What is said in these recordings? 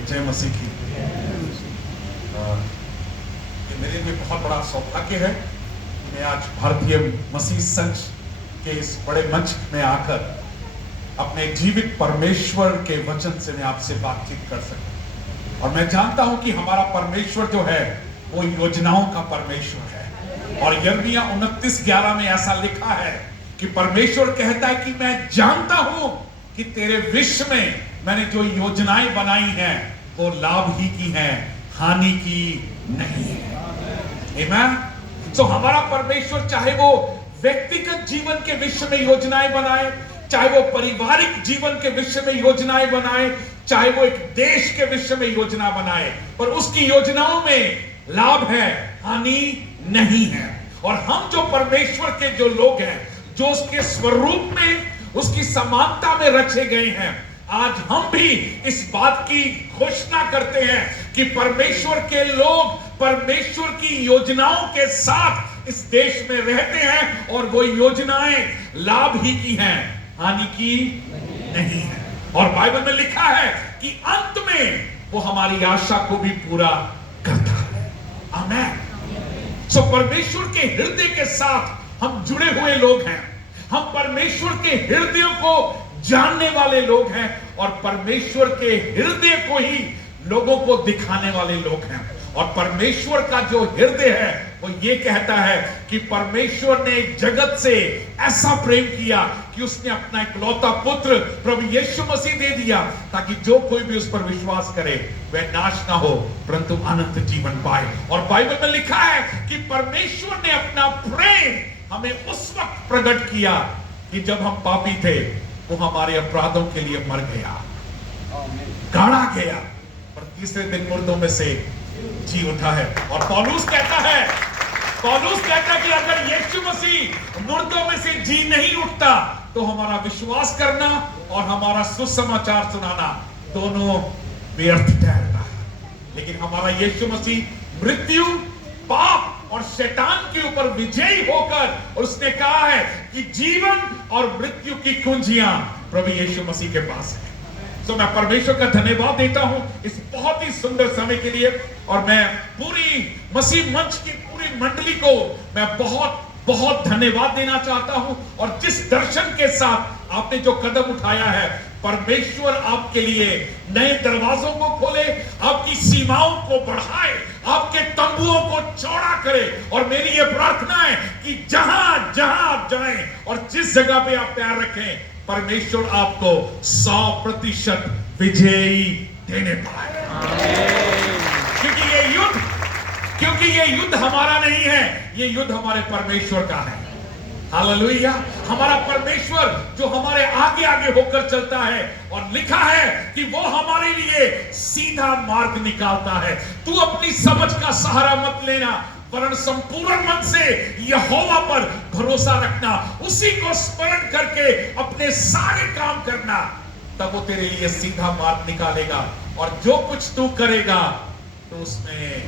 जय मसीह की। ये मेरे लिए बहुत बड़ा सौभाग्य है कि मैं आज भारतीय मसीह संघ के इस बड़े मंच में आकर अपने जीवित परमेश्वर के वचन से मैं आपसे बातचीत कर सकूं। और मैं जानता हूं कि हमारा परमेश्वर जो है वो योजनाओं का परमेश्वर है। और यिर्मयाह 29:11 में ऐसा लिखा है कि परमेश्वर कहता है कि मैं जानता हूं कि तेरे विश्व में मैंने जो योजनाएं बनाई हैं वो लाभ ही की हैं, हानि की नहीं है। आमीन। तो हमारा परमेश्वर चाहे वो व्यक्तिगत जीवन के विषय में योजनाएं बनाए, चाहे वो पारिवारिक जीवन के विषय में योजनाएं बनाए, चाहे वो एक देश के विषय में योजना बनाए, पर उसकी योजनाओं में लाभ है, हानि नहीं है। और हम जो परमेश्वर के जो लोग हैं, जो उसके स्वरूप में, उसकी समानता में रचे गए हैं, आज हम भी इस बात की घोषणा करते हैं कि परमेश्वर के लोग परमेश्वर की योजनाओं के साथ इस देश में रहते हैं और वो योजनाएं लाभ ही की हैं, हानि की नहीं है। और बाइबल में लिखा है कि अंत में वो हमारी आशा को भी पूरा करता है। आमीन। सो परमेश्वर के हृदय के साथ हम जुड़े हुए लोग हैं। हम परमेश्वर के हृदय को जानने वाले लोग हैं और परमेश्वर के हृदय को ही लोगों को दिखाने वाले लोग हैं। और परमेश्वर का जो हृदय है वो ये कहता है कि परमेश्वर ने जगत से ऐसा प्रेम किया कि उसने अपना इकलौता पुत्र प्रभु यीशु मसीह दे दिया, ताकि जो कोई भी उस पर विश्वास करे वह नाश ना हो परंतु अनंत जीवन पाए। और बाइबल में लिखा है कि परमेश्वर ने अपना प्रेम हमें उस वक्त प्रकट किया कि जब हम पापी थे, वो हमारे अपराधों के लिए मर गया, गाड़ा गया, और तीसरे दिन मुर्दों में से जी उठा है। और पौलुस कहता है कि अगर यीशु मसीह मुर्दों में से जी नहीं उठता तो हमारा विश्वास करना और हमारा सुसमाचार सुनाना दोनों व्यर्थ ठहरता है। लेकिन हमारा यीशु मसीह मृत्यु, पाप और शैतान के ऊपर विजयी होकर उसने कहा है कि जीवन और मृत्यु की कुंजियां प्रभु यीशु मसीह के पास है। तो मैं परमेश्वर का धन्यवाद देता हूं इस बहुत ही सुंदर समय के लिए। और मैं पूरी मसीह मंच की पूरी मंडली को मैं बहुत बहुत धन्यवाद देना चाहता हूं। और जिस दर्शन के साथ आपने जो कदम उठाया है, परमेश्वर आपके लिए नए दरवाजों को खोले, आपकी सीमाओं को बढ़ाए, आपके तंबुओं को चौड़ा करे। और मेरी ये प्रार्थना है कि जहां जहां आप जाएं और जिस जगह पे आप पैर रखें, परमेश्वर आपको 100% विजयी देने पाए। क्योंकि ये युद्ध हमारा नहीं है, ये युद्ध हमारे परमेश्वर का है। हालेलुया। हमारा परमेश्वर जो हमारे आगे आगे होकर चलता है, और लिखा है कि वो हमारे लिए सीधा मार्ग निकालता है। तू अपनी समझ का सहारा मत लेना, वरन संपूर्ण मन से यहोवा पर भरोसा रखना, उसी को स्मरण करके अपने सारे काम करना, तब वो तेरे लिए सीधा मार्ग निकालेगा। और जो कुछ तू करेगा तो उसमें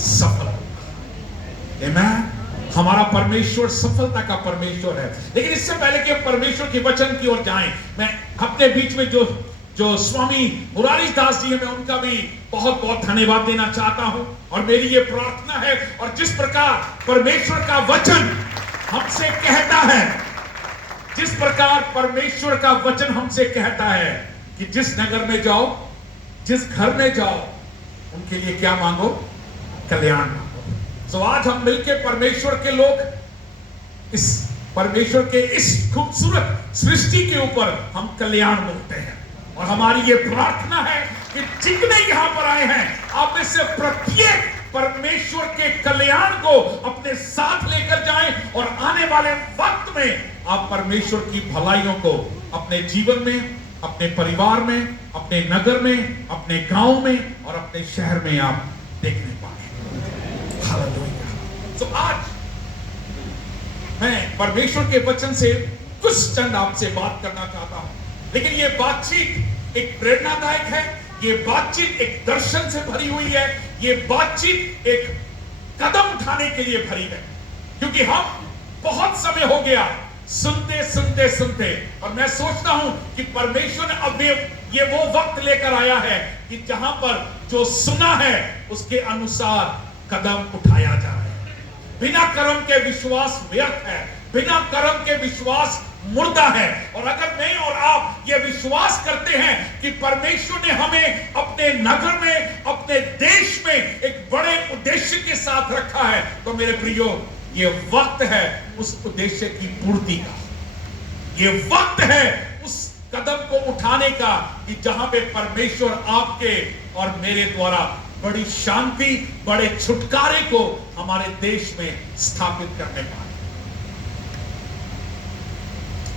सफल होगा। आमीन। हमारा परमेश्वर सफलता का परमेश्वर है। लेकिन इससे पहले कि हम परमेश्वर के वचन की ओर जाएं, मैं अपने बीच में जो स्वामी मुरारी दास जी है, मैं उनका भी बहुत बहुत धन्यवाद देना चाहता हूं। और मेरी ये प्रार्थना है, और जिस प्रकार परमेश्वर का वचन हमसे कहता है, जिस प्रकार परमेश्वर का वचन हमसे कहता है कि जिस नगर में जाओ, जिस घर में जाओ, उनके लिए क्या मांगो? कल्याण मांगो। तो आज हम मिलकर परमेश्वर के लोग इस परमेश्वर के इस खूबसूरत सृष्टि के ऊपर हम कल्याण बोलते हैं। और हमारी ये प्रार्थना है कि जितने यहां पर आए हैं, आप में से प्रत्येक परमेश्वर के कल्याण को अपने साथ लेकर जाएं, और आने वाले वक्त में आप परमेश्वर की भलाइयों को अपने जीवन में, अपने परिवार में, अपने नगर में, अपने गांव में और अपने शहर में आप देखने पाए। हालेलुया। तो आज मैं परमेश्वर के वचन से कुछ चंद आपसे बात करना चाहता हूं। लेकिन ये बातचीत एक प्रेरणादायक है, ये बातचीत एक दर्शन से भरी हुई है, ये बातचीत एक कदम उठाने के लिए भरी है। क्योंकि हम बहुत समय हो गया सुनते सुनते सुनते, और मैं सोचता हूं कि परमेश्वर ने अब ये वो वक्त लेकर आया है कि जहां पर जो सुना है उसके अनुसार कदम उठाया जाए। बिना कर्म के विश्वास व्यर्थ है, बिना कर्म के विश्वास मुर्दा है। और अगर मैं और आप ये विश्वास करते हैं कि परमेश्वर ने हमें अपने नगर में, अपने देश में एक बड़े उद्देश्य के साथ रखा है, तो मेरे प्रियो ये वक्त है उस उद्देश्य की पूर्ति का। ये वक्त है उस कदम को उठाने का कि जहां पे परमेश्वर आपके और मेरे द्वारा बड़ी शांति, बड़े छुटकारे को हमारे देश में स्थापित करने पाए।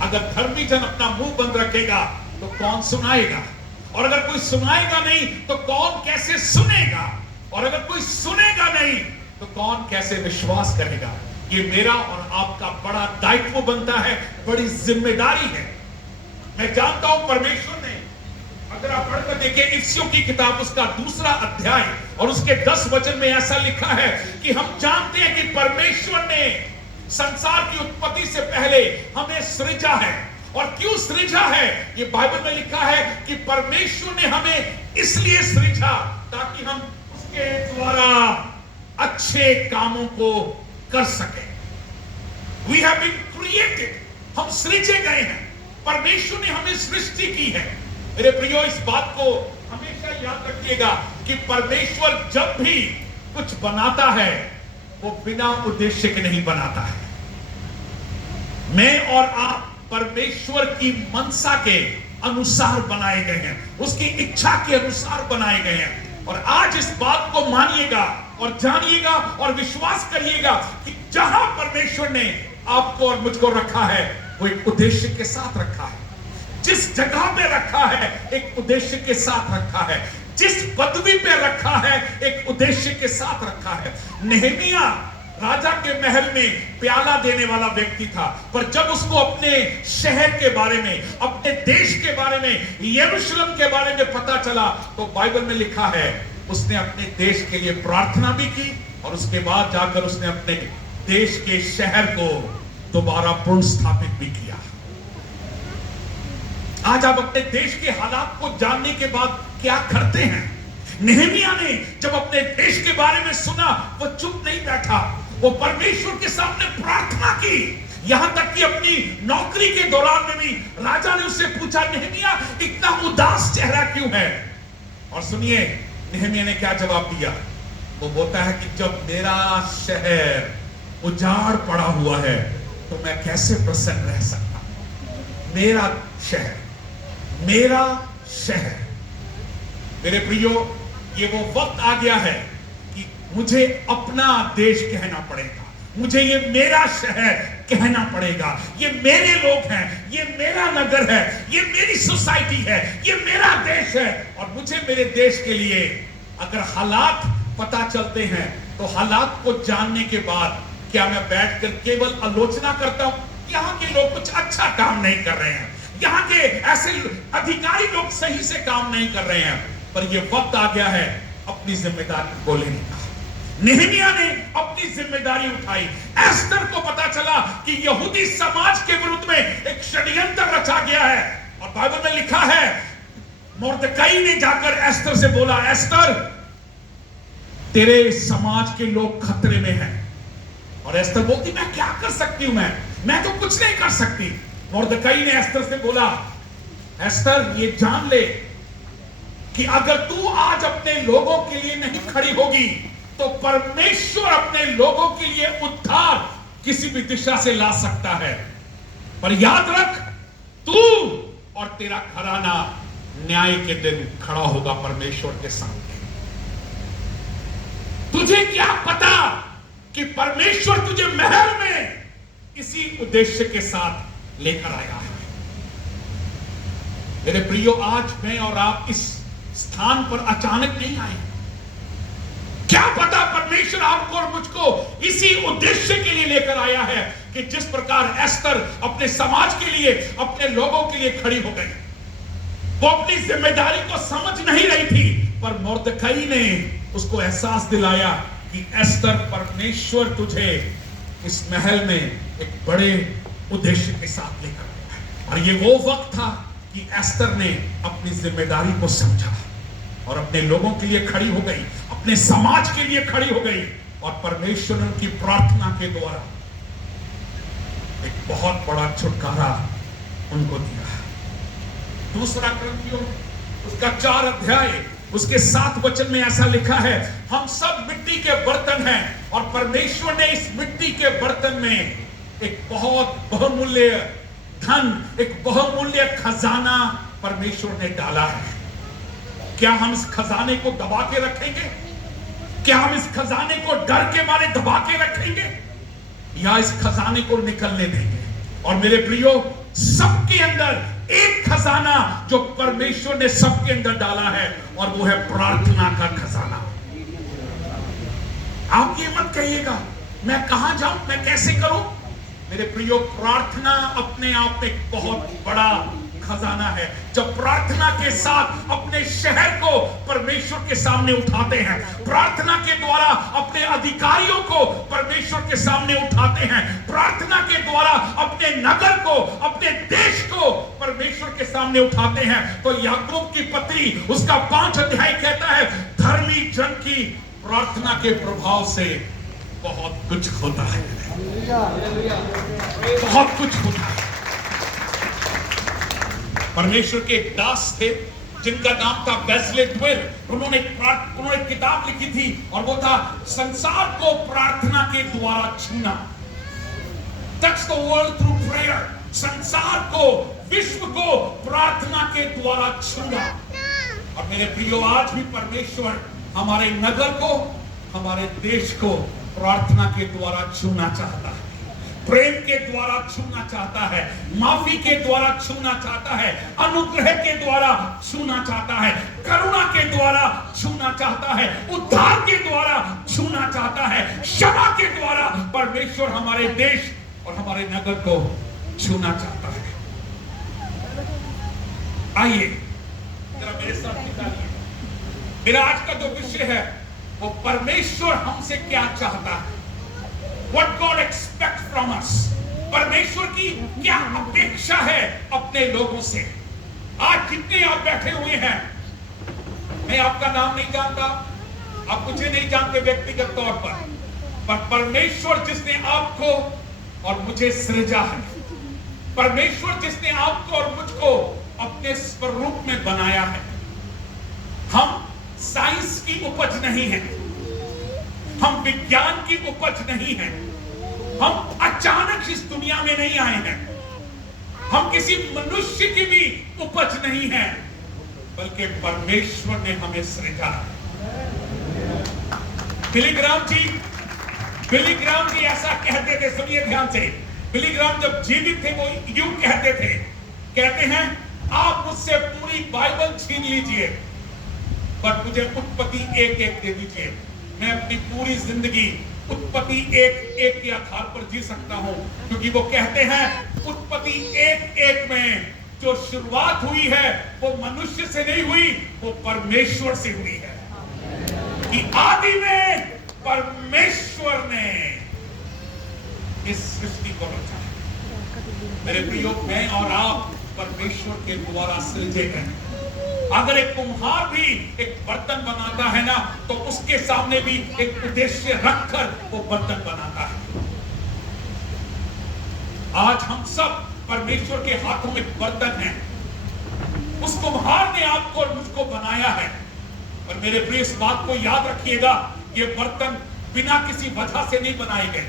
अगर धर्मी जन अपना मुंह बंद रखेगा तो कौन सुनाएगा, और अगर कोई सुनाएगा नहीं तो कौन कैसे सुनेगा, और अगर कोई सुनेगा नहीं तो कौन कैसे विश्वास करेगा। ये मेरा और आपका बड़ा दायित्व बनता है, बड़ी जिम्मेदारी है। मैं जानता हूं परमेश्वर ने, अगर आप पढ़कर देखिए इफिसियों की किताब उसका 2 अध्याय और उसके 10 वचन में ऐसा लिखा है कि हम जानते हैं कि परमेश्वर ने संसार की उत्पत्ति से पहले हमें सृजा है। और क्यों सृजा है, ये बाइबल में लिखा है कि परमेश्वर ने हमें इसलिए सृजा ताकि हम उसके द्वारा अच्छे कामों को कर सके। We have been created, हम सृजे गए हैं, परमेश्वर ने हमें सृष्टि की है। मेरे प्रियो, इस बात को हमेशा याद रखिएगा कि परमेश्वर जब भी कुछ बनाता है वो बिना उद्देश्य के नहीं बनाता है। मैं और आप परमेश्वर की मनसा के अनुसार बनाए गए हैं, उसकी इच्छा के अनुसार बनाए गए हैं। और आज इस बात को मानिएगा और जानिएगा और विश्वास करिएगा कि जहां परमेश्वर ने आपको और मुझको रखा है वो एक उद्देश्य के साथ रखा है। जिस जगह पे रखा है एक उद्देश्य के साथ रखा है, जिस पदवी पे रखा है एक उद्देश्य के साथ रखा है। नेहमिया राजा के महल में प्याला देने वाला व्यक्ति था, पर जब उसको अपने शहर के बारे में, अपने देश के बारे में, यरूशलेम के बारे में पता चला तो बाइबल में लिखा है उसने अपने देश के लिए प्रार्थना भी की और उसके बाद जाकर उसने अपने देश के शहर को दोबारा पुनर्स्थापित भी किया। आज आप अपने देश के हालात को जानने के बाद क्या करते हैं? नेहमिया ने जब अपने देश के बारे में सुना वो चुप नहीं बैठा, वो परमेश्वर के सामने प्रार्थना की। यहां तक कि अपनी नौकरी के दौरान में भी राजा ने उससे पूछा, नेहमिया इतना उदास चेहरा क्यों है? और सुनिए नेहमिया ने क्या जवाब दिया। वो बोलता है कि जब मेरा शहर उजाड़ पड़ा हुआ है तो मैं कैसे प्रसन्न रह सकता? मेरा शहर, मेरा शहर। मेरे प्रियो, ये वो वक्त आ गया है कि मुझे अपना देश कहना पड़ेगा, मुझे ये मेरा शहर कहना पड़ेगा। ये मेरे लोग हैं, ये मेरा नगर है, ये मेरी सोसाइटी है, ये मेरा देश है। और मुझे मेरे देश के लिए अगर हालात पता चलते हैं तो हालात को जानने के बाद क्या मैं बैठकर केवल आलोचना करता हूं? यहाँ के लोग कुछ अच्छा काम नहीं कर रहे हैं, यहाँ के ऐसे अधिकारी लोग सही से काम नहीं कर रहे हैं। पर यह वक्त आ गया है अपनी जिम्मेदारी को लेने का। नेहमिया ने अपनी जिम्मेदारी उठाई। एस्तर को पता चला कि यहूदी समाज के विरुद्ध में एक षड्यंत्र रचा गया है और बाइबल में लिखा है मोर्दकई ने जाकर एस्तर से बोला, एस्तर तेरे समाज के लोग खतरे में हैं। और एस्तर बोलती, मैं क्या कर सकती हूं? मैं तो कुछ नहीं कर सकती। मोर्दकई ने एस्तर से बोला, एस्तर ये जान ले कि अगर तू आज अपने लोगों के लिए नहीं खड़ी होगी तो परमेश्वर अपने लोगों के लिए उद्धार किसी भी दिशा से ला सकता है। पर याद रख, तू और तेरा घराना न्याय के दिन खड़ा होगा परमेश्वर के सामने। तुझे क्या पता कि परमेश्वर तुझे महल में इसी उद्देश्य के साथ लेकर आया है। मेरे प्रियो, आज मैं और आप इस स्थान पर अचानक नहीं आए। क्या पता परमेश्वर आपको और मुझको इसी उद्देश्य के लिए लेकर आया है कि जिस प्रकार एस्तर अपने समाज के लिए, अपने लोगों के लिए खड़ी हो गई। वो अपनी जिम्मेदारी को समझ नहीं रही थी, पर मोर्दकई ने उसको एहसास दिलाया कि एस्तर, परमेश्वर तुझे इस महल में एक बड़े उद्देश्य के साथ लेकर आया है। और ये वो वक्त था कि एस्तर ने अपनी जिम्मेदारी को समझा और अपने लोगों के लिए खड़ी हो गई, अपने समाज के लिए खड़ी हो गई और परमेश्वर ने उनकी प्रार्थना के द्वारा एक बहुत बड़ा छुटकारा उनको दिया। दूसरा ग्रंथियों उसका 4 अध्याय उसके 7 वचन में ऐसा लिखा है, हम सब मिट्टी के बर्तन हैं और परमेश्वर ने इस मिट्टी के बर्तन में एक बहुत बहुमूल्य धन, एक बहुमूल्य खजाना परमेश्वर ने डाला है। क्या हम इस खजाने को दबा के रखेंगे? क्या हम इस खजाने को डर के मारे दबा के रखेंगे या इस खजाने को निकलने देंगे? और मेरे प्रियो, सबके अंदर एक खजाना जो परमेश्वर ने सबके अंदर डाला है और वो है प्रार्थना का खजाना। आप ये मत कहिएगा मैं कहां जाऊं, मैं कैसे करूं। मेरे प्रियो, प्रार्थना अपने आप में एक बहुत बड़ा खजाना है। जब प्रार्थना के साथ अपने शहर को परमेश्वर के सामने उठाते हैं, प्रार्थना के द्वारा अपने अधिकारियों को परमेश्वर के सामने उठाते हैं, प्रार्थना के द्वारा अपने नगर को, अपने देश को परमेश्वर के सामने उठाते हैं, तो याकूब की पत्री उसका 5 अध्याय कहता है, धर्मी जन की प्रार्थना के प्रभाव से बहुत कुछ होता है, बहुत कुछ होता है। परमेश्वर के एक दास थे जिनका नाम था वेस्ले ट्वेल। उन्होंने किताब लिखी थी और वो था संसार को प्रार्थना के द्वारा छूना। Touch the world through prayer. संसार को, विश्व को प्रार्थना के द्वारा छूना। और मेरे प्रियो, आज भी परमेश्वर हमारे नगर को, हमारे देश को प्रार्थना के द्वारा छूना चाहता है, प्रेम के द्वारा छूना चाहता है, माफी के द्वारा छूना चाहता है, अनुग्रह के द्वारा छूना चाहता है, करुणा के द्वारा छूना चाहता है, उद्धार के द्वारा छूना चाहता है, क्षमा के द्वारा परमेश्वर हमारे देश और हमारे नगर को छूना चाहता है। आइए जरा मेरे साथ निकालिए। मेरा आज का जो विषय है वो परमेश्वर हमसे क्या चाहता है। What God expects from us. परमेश्वर की क्या अपेक्षा है अपने लोगों से। आज जितने आप बैठे हुए हैं, मैं आपका नाम नहीं जानता, आप मुझे नहीं जानते व्यक्तिगत तौर पर परमेश्वर जिसने आपको और मुझे सृजा है, परमेश्वर जिसने आपको और मुझको अपने स्वरूप में बनाया है। हम साइंस की उपज नहीं है, हम विज्ञान की उपज नहीं है, हम अचानक इस दुनिया में नहीं आए हैं, हम किसी मनुष्य की भी उपज नहीं है, बल्कि परमेश्वर ने हमें सृजा। बिली ग्राम जी ऐसा कहते थे, सुनिए ध्यान से। बिली ग्राम जब जीवित थे वो यूं कहते थे, कहते हैं आप मुझसे पूरी बाइबल छीन लीजिए पर मुझे उत्पत्ति 1:1 दे दीजिए। मैं अपनी पूरी जिंदगी उत्पत्ति 1:1 के आधार पर जी सकता हूं, क्योंकि वो कहते हैं उत्पत्ति 1:1 में जो शुरुआत हुई है वो मनुष्य से नहीं हुई, वो परमेश्वर से हुई है। कि आदि में परमेश्वर ने इस सृष्टि को रचा है। मेरे प्रियो, मैं और आप परमेश्वर के द्वारा सृजे गए। अगर एक कुम्हार भी एक बर्तन बनाता है ना, तो उसके सामने भी एक उद्देश्य रखकर वो बर्तन बनाता है। आज हम सब परमेश्वर के हाथों में बर्तन हैं। उस कुम्हार ने आपको और मुझको बनाया है। पर मेरे प्रिय, इस बात को याद रखिएगा, ये बर्तन बिना किसी वजह से नहीं बनाए गए।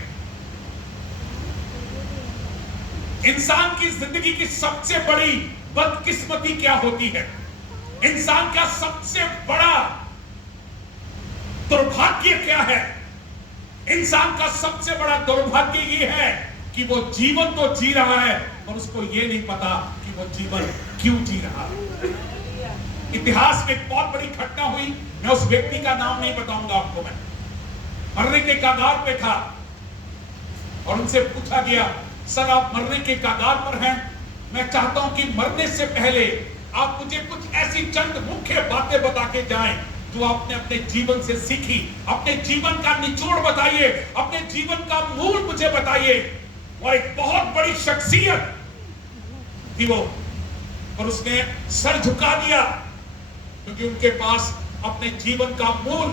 इंसान की जिंदगी की सबसे बड़ी बदकिस्मती क्या होती है? इंसान का सबसे बड़ा दुर्भाग्य क्या है? इंसान का सबसे बड़ा दुर्भाग्य ये है कि वो जीवन तो जी रहा है और उसको ये नहीं पता कि वो जीवन क्यों जी रहा है। इतिहास में एक बहुत बड़ी घटना हुई, मैं उस व्यक्ति का नाम नहीं बताऊंगा आपको। मैं मरने के कगार पे था और उनसे पूछा गया, सर आप मरने के कगार पर हैं, मैं चाहता हूं कि मरने से पहले आप मुझे कुछ ऐसी चंद मुख्य बातें बता के जाएं जो आपने अपने जीवन से सीखी। अपने जीवन का निचोड़ बताइए, अपने जीवन का मूल मुझे बताइए। और एक बहुत बड़ी शख्सियत थी वो, और उसने सर झुका दिया, क्योंकि उनके पास अपने जीवन का मूल,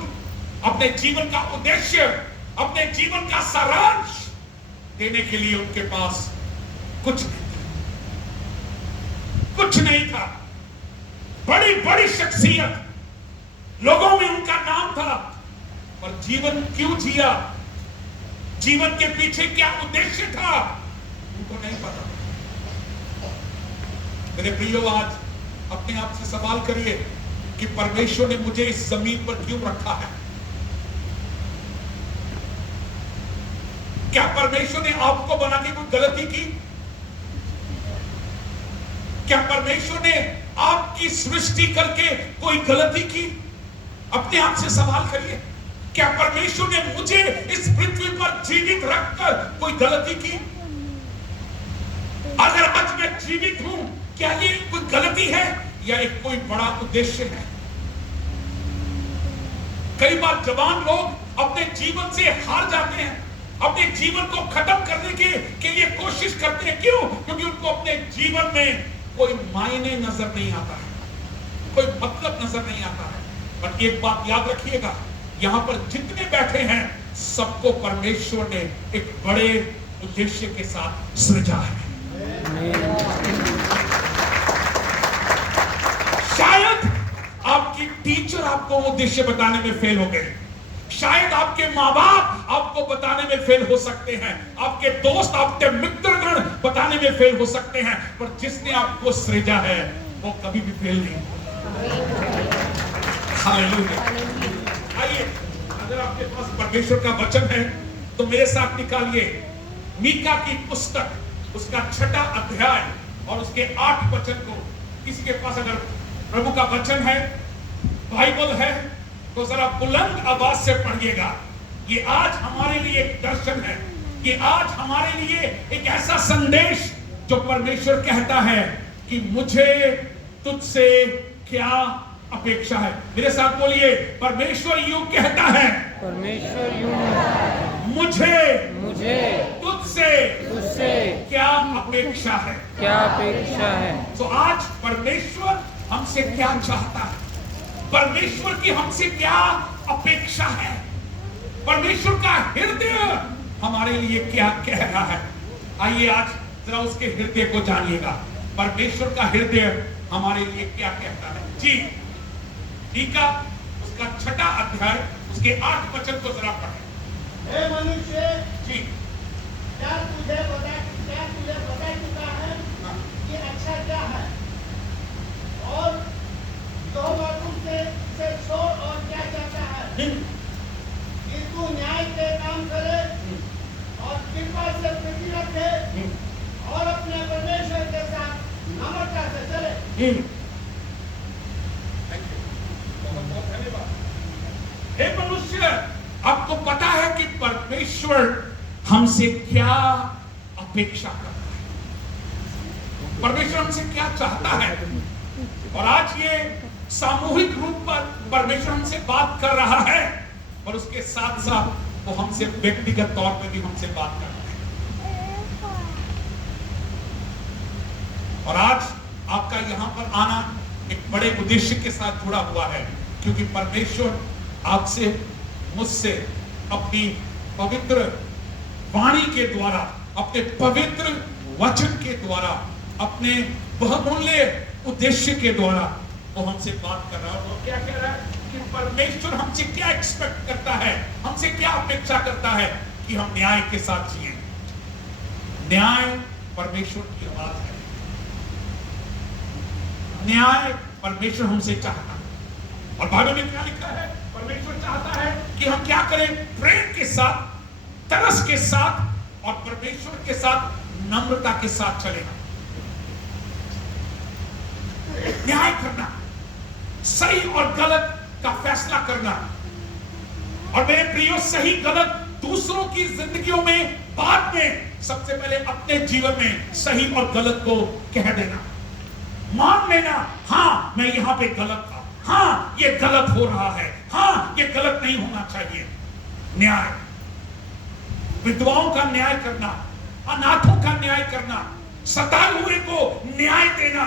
अपने जीवन का उद्देश्य, अपने जीवन का सारांश देने के लिए उनके पास कुछ नहीं था, कुछ नहीं था। बड़ी बड़ी शख्सियत, लोगों में उनका नाम था, पर जीवन क्यों जिया, जीवन के पीछे क्या उद्देश्य था, उनको नहीं पता। मेरे प्रियो, आज अपने आप से सवाल करिए कि परमेश्वर ने मुझे इस जमीन पर क्यों रखा है? क्या परमेश्वर ने आपको बना के कोई गलती की? क्या परमेश्वर ने आपकी सृष्टि करके कोई गलती की? अपने आप से सवाल करिए, क्या परमेश्वर ने मुझे इस पृथ्वी पर जीवित रखकर कोई गलती की? अगर आज मैं जीवित हूं, क्या ये कोई गलती है या एक कोई बड़ा उद्देश्य है? कई बार जवान लोग अपने जीवन से हार जाते हैं, अपने जीवन को खत्म करने के लिए कोशिश करते हैं। क्यों? क्योंकि उनको अपने जीवन में कोई मायने नजर नहीं आता है, कोई मतलब नजर नहीं आता है। पर एक बात याद रखिएगा, यहां पर जितने बैठे हैं सबको परमेश्वर ने एक बड़े उद्देश्य के साथ सृजा है। शायद आपकी टीचर आपको उद्देश्य बताने में फेल हो गए, शायद आपके माँ बाप आपको बताने में फेल हो सकते हैं, आपके दोस्त, आपके मित्रगण बताने में फेल हो सकते हैं, पर जिसने आपको सृजा है वो कभी भी फेल नहीं होगा। हालेलुया। आइए, अगर आपके पास परमेश्वर का वचन है तो मेरे साथ निकालिए मीका की पुस्तक, उसका 6वां अध्याय और उसके 8 वचन को। किसी के पास अगर प्रभु का वचन है, बाइबल है, तो जरा बुलंद आवाज से पढ़िएगा। ये आज हमारे लिए एक दर्शन है, ये आज हमारे लिए एक ऐसा संदेश जो परमेश्वर कहता है कि मुझे तुझसे क्या अपेक्षा है। मेरे साथ बोलिए, परमेश्वर यूं कहता है, परमेश्वर यूं मुझे तुझसे क्या अपेक्षा है, क्या अपेक्षा है। तो आज परमेश्वर हमसे क्या चाहता है, परमेश्वर की हमसे क्या अपेक्षा है, परमेश्वर का हृदय हमारे लिए क्या कह रहा है। आइए आज जरा उसके हृदय को जानिएगा, परमेश्वर का हृदय हमारे लिए क्या कहता है। जी, मीका उसका 6वां अध्याय उसके 8 वचन को जरा पढ़ें। हे मनुष्य, जी, क्या तुझे बता चुका है कि अच्छा क्या है, और तो मालूम से छोड़ और क्या चाहता है, कि तू न्याय के काम करे और कृपा से प्रीति रखे और अपने परमेश्वर के साथ नम्रता से चले। बहुत बहुत धन्यवाद। हे मनुष्य, आपको पता है कि परमेश्वर हमसे क्या अपेक्षा करता है, परमेश्वर हमसे क्या चाहता है। और आज ये सामूहिक रूप पर परमेश्वर हमसे बात कर रहा है, और उसके साथ साथ वो हमसे व्यक्तिगत तौर पे भी हमसे बात कर रहा है। और आज आपका यहां पर आना एक बड़े उद्देश्य के साथ जुड़ा हुआ है, क्योंकि परमेश्वर आपसे, मुझसे अपनी पवित्र वाणी के द्वारा, अपने पवित्र वचन के द्वारा, अपने बहुमूल्य उद्देश्य के द्वारा वो हमसे बात कर रहा है। वो क्या कह रहा है कि परमेश्वर हमसे क्या एक्सपेक्ट करता है, हमसे क्या अपेक्षा करता है कि हम न्याय के साथ जिए। न्याय परमेश्वर की आवाज है, न्याय परमेश्वर हमसे चाहता है। और बाइबल में क्या लिखा है? परमेश्वर चाहता है कि हम क्या करें? प्रेम के साथ, तरस के साथ और परमेश्वर के साथ नम्रता के साथ चलें, न्याय करना, सही और गलत का फैसला करना। और मेरे प्रियो, सही गलत दूसरों की जिंदगियों में बाद में, सबसे पहले अपने जीवन में सही और गलत को कह देना, मान लेना, हाँ मैं यहां पे गलत था, हाँ ये गलत हो रहा है, हाँ ये गलत नहीं होना चाहिए। न्याय, विधवाओं का न्याय करना, अनाथों का न्याय करना, सताए हुए को न्याय देना,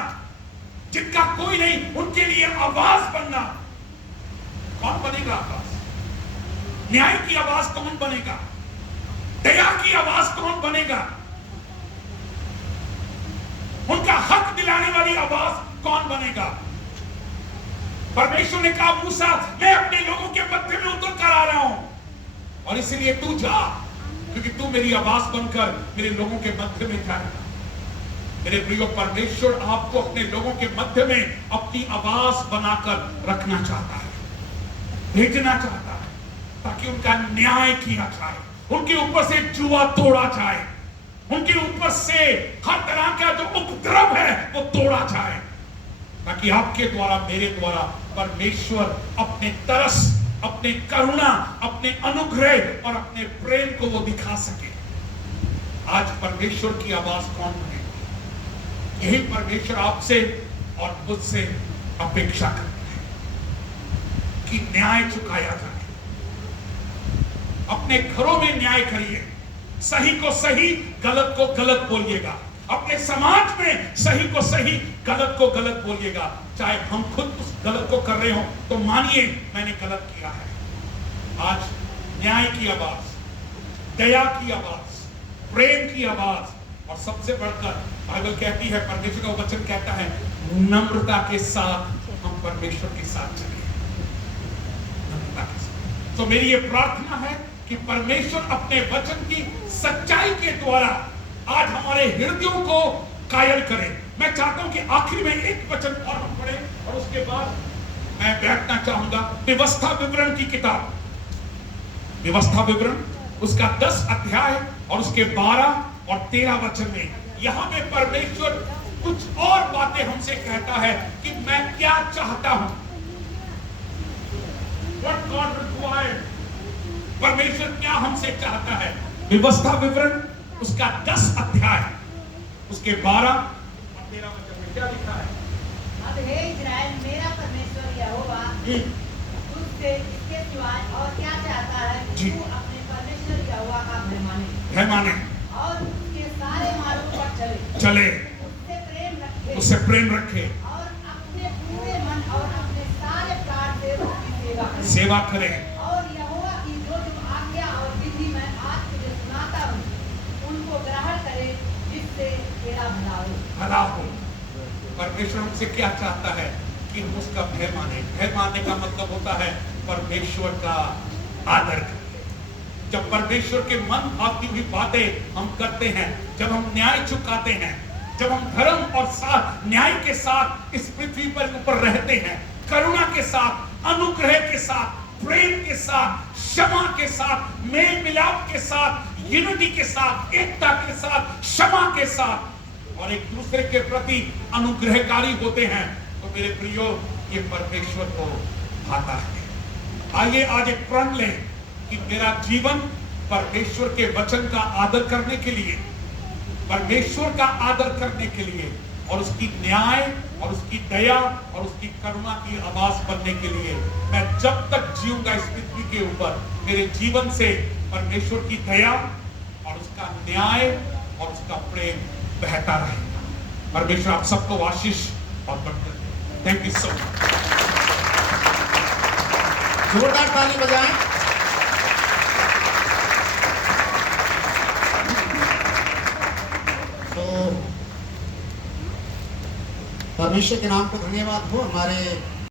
जिनका कोई नहीं, उनके लिए आवाज बनना। कौन बनेगा आवाज? न्याय की आवाज कौन बनेगा? दया की आवाज कौन बनेगा? उनका हक दिलाने वाली आवाज कौन बनेगा? परमेश्वर ने कहा, मूसा, मैं अपने लोगों के मध्य में उतर कर आ रहा हूं, और इसलिए तू जा, क्योंकि तू मेरी आवाज बनकर मेरे लोगों के मध्य में जाएगा। मेरे प्रियो, परमेश्वर आपको अपने लोगों के मध्य में अपनी आवाज बनाकर रखना चाहता है, भेजना चाहता है, ताकि उनका न्याय किया जाए, उनके ऊपर से जुआ तोड़ा जाए, उनके ऊपर से हर तरह का जो उपद्रव है वो तोड़ा जाए, ताकि आपके द्वारा, मेरे द्वारा परमेश्वर अपने तरस, अपने करुणा, अपने अनुग्रह और अपने प्रेम को वो दिखा सके। आज परमेश्वर की आवाज कौन बनेगा? यही परमेश्वर आपसे और मुझसे अपेक्षा करता है कि न्याय चुकाया जाए। अपने घरों में न्याय करिए, सही को सही, गलत को गलत बोलिएगा। अपने समाज में सही को सही, गलत को गलत बोलिएगा। चाहे हम खुद उस गलत को कर रहे हो तो मानिए मैंने गलत किया है। आज न्याय की आवाज, दया की आवाज, प्रेम की आवाज, और सबसे बढ़कर बाइबल कहती है, परमेश्वर का वचन कहता है, नम्रता के साथ हम परमेश्वर के साथ चले। नम्रता के साथ। तो मेरी ये प्रार्थना है कि परमेश्वर अपने वचन की सच्चाई के द्वारा आज हमारे हृदयों को कायल करे। मैं चाहता हूं कि आखिर में एक वचन और हम पढ़ें और उसके बाद मैं बैठना चाहूंगा। व्यवस्था विवरण की किताब, व्यवस्था विवरण, उसका 10 अध्याय और उसके 12 और 13 वचन में यहां में परमेश्वर कुछ और बातें हमसे कहता है कि मैं क्या चाहता हूं। What God required, परमेश्वर क्या हमसे चाहता है। व्यवस्था विवरण उसका 10 अध्याय, उसके 12 और 13 वचन में क्या लिखा है? अब हे इस्राएल, मेरा परमेश्वर यहोवा तुझसे इसके सिवाय और क्या चाहता है कि जी। तू अपने परमेश्वर यहोवा का भय माने है माने और उसके सारे मार्गों पर चले, चले, उससे प्रेम रखे उससे प्रेम रखे, और अपने पूरे मन और अपने सारे प्राण से उसकी सेवा करे। सेवा करे। और यहोवा की जो जो आज्ञा और विधि मैं आज तुझे सुनाता हूँ, उनको ग्रहण करे, जिससे तेरा भला हो। परमेश्वर हमसे क्या चाहता है कि हम उसका भय माने। भय मानने का मतलब होता है परमेश्वर का आदर करें। जब परमेश्वर के मन भाती हुई बातें हम करते हैं, जब हम न्याय चुकाते हैं, जब हम धर्म और साथ न्याय के साथ इस पृथ्वी पर ऊपर रहते हैं, करुणा के साथ, अनुग्रह के साथ, प्रेम के साथ, क्षमा के साथ, मेल मिलाप के साथ, यूनिटी के साथ, एकता के साथ, क्षमा के साथ और एक दूसरे के प्रति अनुग्रहकारी होते हैं, तो मेरे प्रियो, ये परमेश्वर को भाता है। आइए आज एक प्रण लें कि मेरा जीवन परमेश्वर के वचन का आदर करने के लिए, परमेश्वर का आदर करने के लिए और उसकी न्याय और उसकी दया और उसकी करुणा की आवाज बनने के लिए मैं जब तक जीऊंगा इस पृथ्वी के ऊपर, मेरे जीवन से परमेश्वर की दया और उसका न्याय और उसका प्रेम बहता रहेगा। परमेश्वर आप सबको आशीष और बरकत दे। Thank you so much. जोरदार ताली बजाएं। तो परमेश्वर के नाम को धन्यवाद हो। हमारे